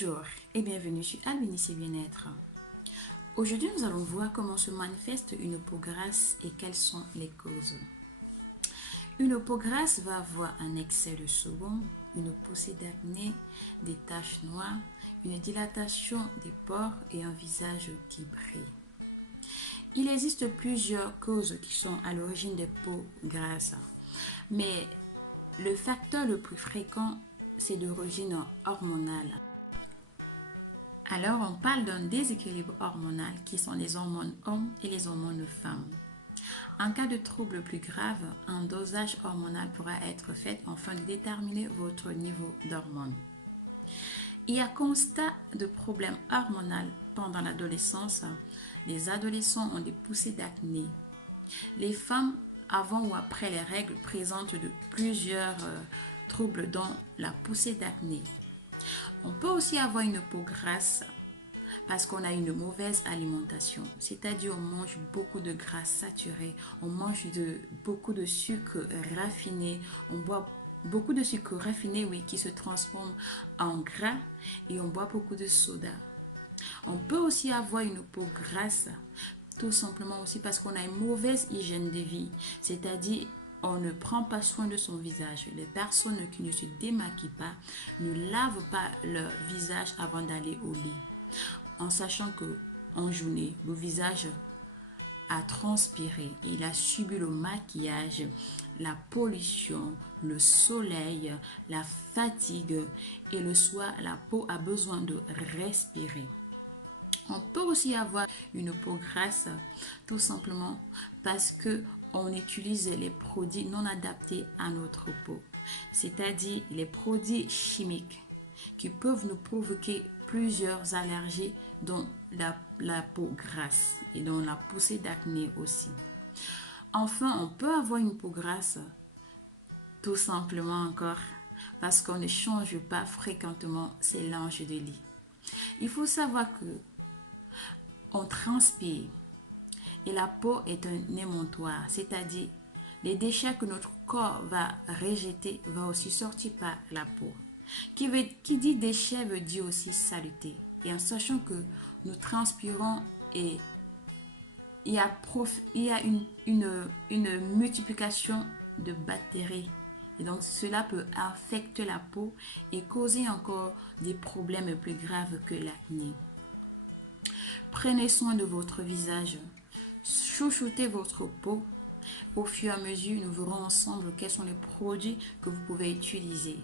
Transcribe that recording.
Bonjour et bienvenue sur Albinici Bien-être. Aujourd'hui, nous allons voir comment se manifeste une peau grasse et quelles sont les causes. Une peau grasse va avoir un excès de sebum, une poussée d'acné, des taches noires, une dilatation des pores et un visage qui brille. Il existe plusieurs causes qui sont à l'origine des peaux grasses, mais le facteur le plus fréquent, c'est d'origine hormonale. Alors, on parle d'un déséquilibre hormonal qui sont les hormones hommes et les hormones femmes. En cas de trouble plus grave, un dosage hormonal pourra être fait afin de déterminer votre niveau d'hormones. Il y a constat de problèmes hormonaux pendant l'adolescence. Les adolescents ont des poussées d'acné. Les femmes, avant ou après les règles, présentent plusieurs troubles dont la poussée d'acné. On peut aussi avoir une peau grasse parce qu'on a une mauvaise alimentation, c'est-à-dire on mange beaucoup de gras saturé, on mange beaucoup de sucre raffiné, on boit beaucoup de sucre raffiné, oui, qui se transforme en gras et on boit beaucoup de soda. On peut aussi avoir une peau grasse, tout simplement aussi parce qu'on a une mauvaise hygiène de vie, c'est-à-dire on ne prend pas soin de son visage. Les personnes qui ne se démaquillent pas ne lavent pas leur visage avant d'aller au lit. En sachant que en journée, le visage a transpiré, il a subi le maquillage, la pollution, le soleil, la fatigue et le soir, la peau a besoin de respirer. On peut aussi avoir une peau grasse tout simplement parce que on utilise les produits non adaptés à notre peau, c'est-à-dire les produits chimiques qui peuvent nous provoquer plusieurs allergies dont la peau grasse et dont la poussée d'acné aussi. Enfin, on peut avoir une peau grasse tout simplement encore parce qu'on ne change pas fréquemment ses linges de lit. Il faut savoir que on transpire et la peau est un émontoire, c'est-à-dire les déchets que notre corps va rejeter va aussi sortir par la peau. Qui dit déchets veut dire aussi saleté. Et en sachant que nous transpirons et il y a une multiplication de bactéries. Et donc cela peut affecter la peau et causer encore des problèmes plus graves que l'acné. Prenez soin de votre visage. Chouchoutez votre peau. Au fur et à mesure, nous verrons ensemble quels sont les produits que vous pouvez utiliser.